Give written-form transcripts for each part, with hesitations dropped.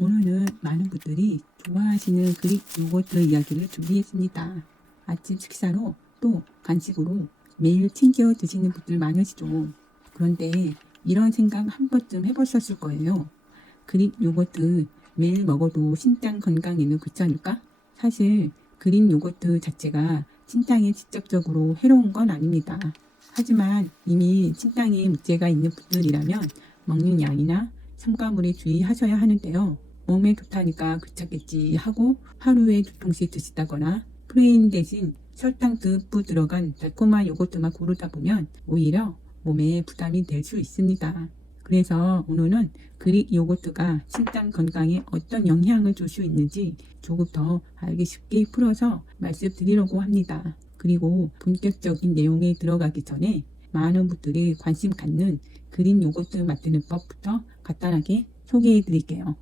오늘은 많은 분들이 좋아하시는 그릭 요거트 이야기를 준비했습니다. 아침 식사로 또 간식으로 매일 챙겨 드시는 분들 많으시죠. 그런데 이런 생각 한 번쯤 해보셨을 거예요. 그릭 요거트 매일 먹어도 신장 건강에는 좋지 않을까? 사실 그릭 요거트 자체가 신장에 직접적으로 해로운 건 아닙니다. 하지만 이미 신장에 문제가 있는 분들이라면 먹는 양이나 첨가물에 주의하셔야 하는데요. 몸에 좋다니까 괜찮겠지 하고 하루에 2통씩 드시다거나 프레인 대신 설탕 듬뿍 들어간 달콤한 요거트만 고르다 보면 오히려 몸에 부담이 될 수 있습니다. 그래서 오늘은 그릭 요거트가 신장 건강에 어떤 영향을 줄 수 있는지 조금 더 알기 쉽게 풀어서 말씀드리려고 합니다. 그리고 본격적인 내용에 들어가기 전에 많은 분들이 관심 갖는 그릭 요거트 만드는 법부터 간단하게 소개해 드릴게요.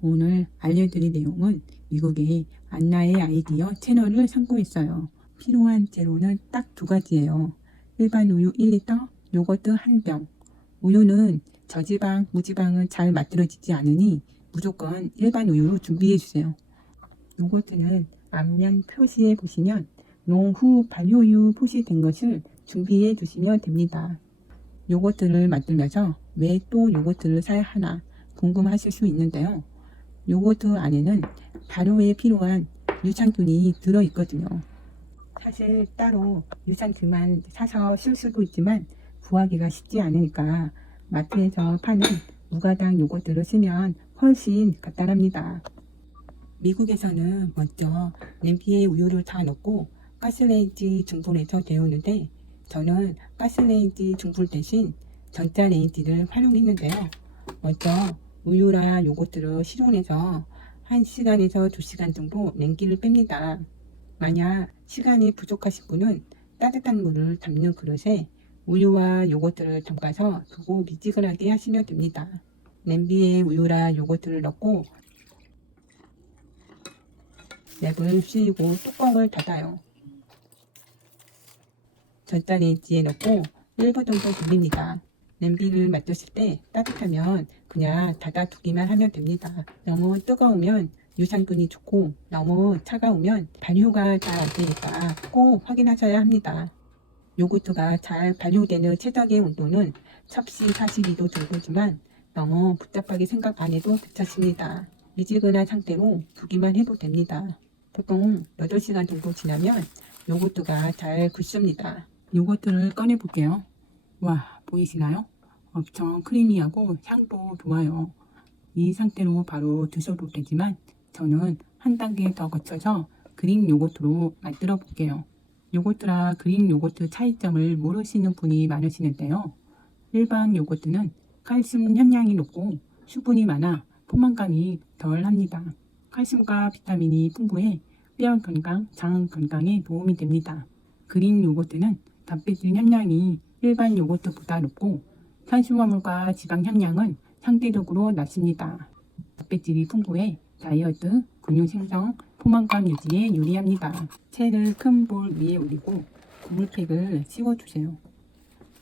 오늘 알려드릴 내용은 미국의 안나의 아이디어 채널을 참고했어요. 필요한 재료는 딱 2가지예요. 일반 우유 1리터, 요거트 1병. 우유는 저지방, 무지방은 잘 만들어지지 않으니 무조건 일반 우유로 준비해주세요. 요거트는 앞면 표시에 보시면 노후 발효유 표시된 것을 준비해 주시면 됩니다. 요거트를 만들면서 왜 또 요거트를 사야 하나 궁금하실 수 있는데요. 요거트 안에는 발효에 필요한 유산균이 들어있거든요. 사실 따로 유산균만 사서 쓸 수도 있지만 구하기가 쉽지 않으니까 마트에서 파는 무가당 요거트를 쓰면 훨씬 간단합니다. 미국에서는 먼저 냄비에 우유를 다 넣고 가스레인지 중불에서 데우는데 저는 가스레인지 중불 대신 전자레인지를 활용했는데요. 먼저 우유랑 요거트를 실온에서 1시간에서 2시간 정도 냉기를 뺍니다. 만약 시간이 부족하신 분은 따뜻한 물을 담는 그릇에 우유와 요거트를 담가서 두고 미지근하게 하시면 됩니다. 냄비에 우유랑 요거트를 넣고 랩을 씌우고 뚜껑을 닫아요. 전자레인지에 넣고 1분 정도 돌립니다. 냄비를 만드실 때 따뜻하면 그냥 닫아두기만 하면 됩니다. 너무 뜨거우면 유산균이 좋고 너무 차가우면 발효가 잘 안되니까 꼭 확인하셔야 합니다. 요거트가 잘 발효되는 최적의 온도는 섭씨 42도 정도지만 너무 복잡하게 생각 안 해도 괜찮습니다. 미지근한 상태로 두기만 해도 됩니다. 보통 8시간 정도 지나면 요거트가 잘 굳습니다. 요거트를 꺼내 볼게요. 와, 보이시나요? 엄청 크리미하고 향도 좋아요. 이 상태로 바로 드셔도 되지만 저는 한 단계 더 거쳐서 그릭 요거트로 만들어 볼게요. 요거트랑 그릭 요거트 차이점을 모르시는 분이 많으시는데요. 일반 요거트는 칼슘 함량이 높고 수분이 많아 포만감이 덜 합니다. 칼슘과 비타민이 풍부해 뼈 건강, 장 건강에 도움이 됩니다. 그릭 요거트는 단백질 함량이 일반 요거트보다 높고 탄수화물과 지방 함량은 상대적으로 낮습니다. 단백질이 풍부해 다이어트, 근육 생성, 포만감 유지에 유리합니다. 채를 큰 볼 위에 올리고 국물팩을 씌워주세요.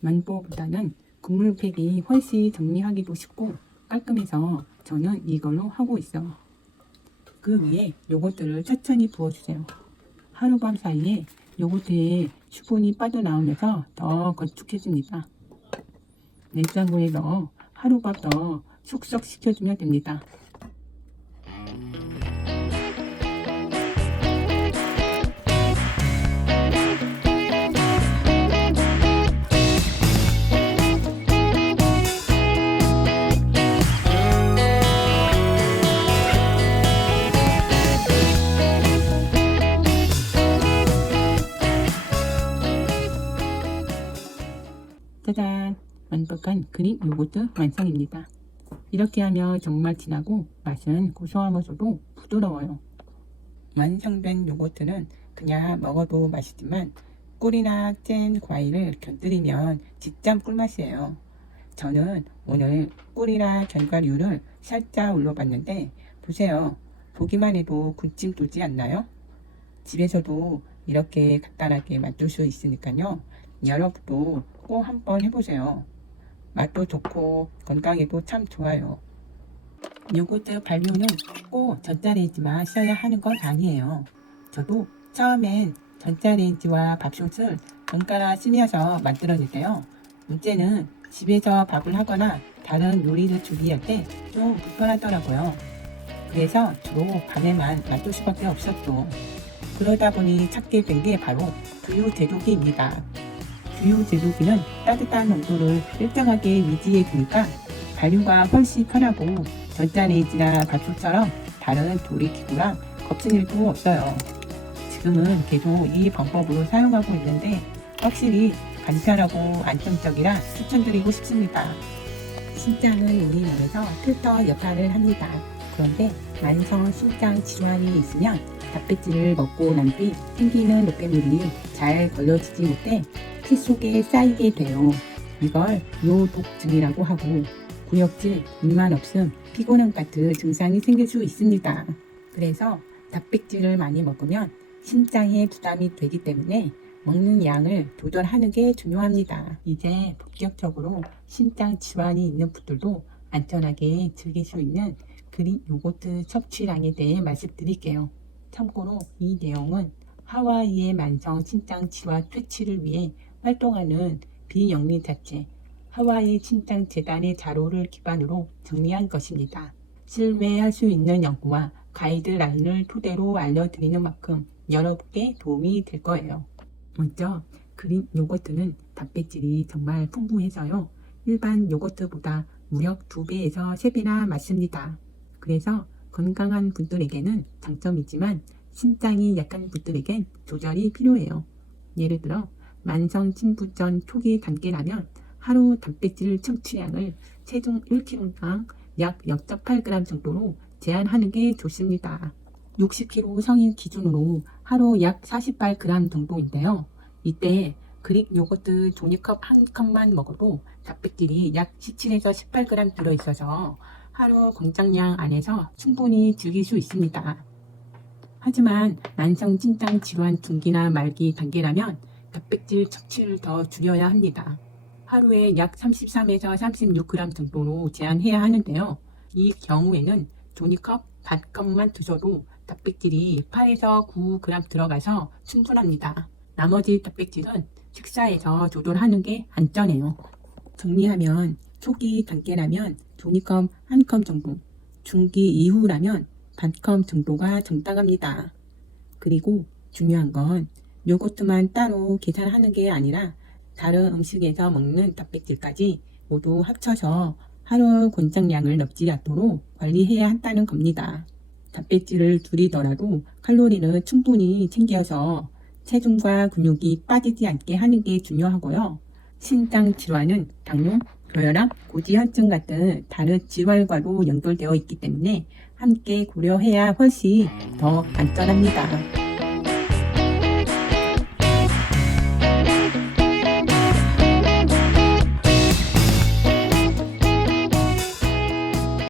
만보보다는 국물팩이 훨씬 정리하기도 쉽고 깔끔해서 저는 이걸로 하고 있어요. 그 위에 요거트를 천천히 부어주세요. 하룻밤 사이에 요거트에 수분이 빠져나오면서 더 건축해집니다. 냉장고에 넣어 하룻밤 더 숙성시켜주면 됩니다. 짜잔! 완벽한 그릭 요거트 완성입니다. 이렇게 하면 정말 진하고 맛은 고소하면서도 부드러워요. 완성된 요거트는 그냥 먹어도 맛있지만 꿀이나 잼 과일을 곁들이면 진짜 꿀맛이에요. 저는 오늘 꿀이나 견과류를 살짝 올려봤는데 보세요. 보기만 해도 군침 돌지 않나요? 집에서도 이렇게 간단하게 만들 수 있으니까요. 여러분도 꼭 한번 해보세요. 맛도 좋고 건강에도 참 좋아요. 요거트 발효는 꼭 전자레인지만 써야 하는 건 아니에요. 저도 처음엔 전자레인지와 밥솥을 번갈아 쓰면서 만들었는데요. 문제는 집에서 밥을 하거나 다른 요리를 준비할 때 좀 불편하더라고요. 그래서 주로 밤에만 놔둘 수밖에 없었죠. 그러다 보니 찾게 된 게 바로 두유 제조기입니다. 두유 제조기는 따뜻한 온도를 일정하게 유지해 주니까 발효가 훨씬 편하고 전자레인지나 밥솥처럼 다른 조리기구랑 거칠 일도 없어요. 지금은 계속 이 방법으로 사용하고 있는데 확실히 간편하고 안정적이라 추천드리고 싶습니다. 신장은 우리 몸에서 필터 역할을 합니다. 그런데 만성 신장 질환이 있으면 단백질을 먹고 난 뒤 생기는 노폐물이 잘 걸러지지 못해 피 속에 쌓이게 돼요. 이걸 요독증이라고 하고 구역질, 입만 없음, 피곤함 같은 증상이 생길 수 있습니다. 그래서 단백질을 많이 먹으면 신장에 부담이 되기 때문에 먹는 양을 조절하는 게 중요합니다. 이제 본격적으로 신장 질환이 있는 분들도 안전하게 즐길 수 있는 그릭 요거트 섭취량에 대해 말씀드릴게요. 참고로 이 내용은 하와이의 만성 신장 질환 퇴치를 위해 활동하는 비영리 단체 하와이 신장 재단의 자료를 기반으로 정리한 것입니다. 신뢰할 수 있는 연구와 가이드라인을 토대로 알려드리는 만큼 여러분께 도움이 될 거예요. 먼저 그릭 요거트는 단백질이 정말 풍부해서요. 일반 요거트보다 무려 2배에서 3배나 많습니다. 그래서 건강한 분들에게는 장점이지만 신장이 약한 분들에겐 조절이 필요해요. 예를 들어 만성 침부전 초기 단계라면 하루 단백질 섭취량을 체중 1kg당 약 0.8g 정도로 제한하는 게 좋습니다. 60kg 성인 기준으로 하루 약 48g 정도인데요. 이때 그릭 요거트 종이컵 한 컵만 먹어도 단백질이 약 17에서 18g 들어있어서 하루 권장량 안에서 충분히 즐길 수 있습니다. 하지만 만성 신장 질환 중기나 말기 단계라면 단백질 섭취를 더 줄여야 합니다. 하루에 약 33에서 36g 정도로 제한해야 하는데요. 이 경우에는 종이컵 반컵만 드셔도 단백질이 8에서 9g 들어가서 충분합니다. 나머지 단백질은 식사에서 조절하는 게 안전해요. 정리하면 초기 단계라면 종이컵 한 컵 정도, 중기 이후라면 반컵 정도가 적당합니다. 그리고 중요한 건 요거트만 따로 계산하는 게 아니라 다른 음식에서 먹는 단백질까지 모두 합쳐서 하루 권장량을 넘지 않도록 관리해야 한다는 겁니다. 단백질을 줄이더라도 칼로리는 충분히 챙겨서 체중과 근육이 빠지지 않게 하는 게 중요하고요. 신장 질환은 당뇨, 고혈압, 고지혈증 같은 다른 질환과도 연결되어 있기 때문에 함께 고려해야 훨씬 더 안전합니다.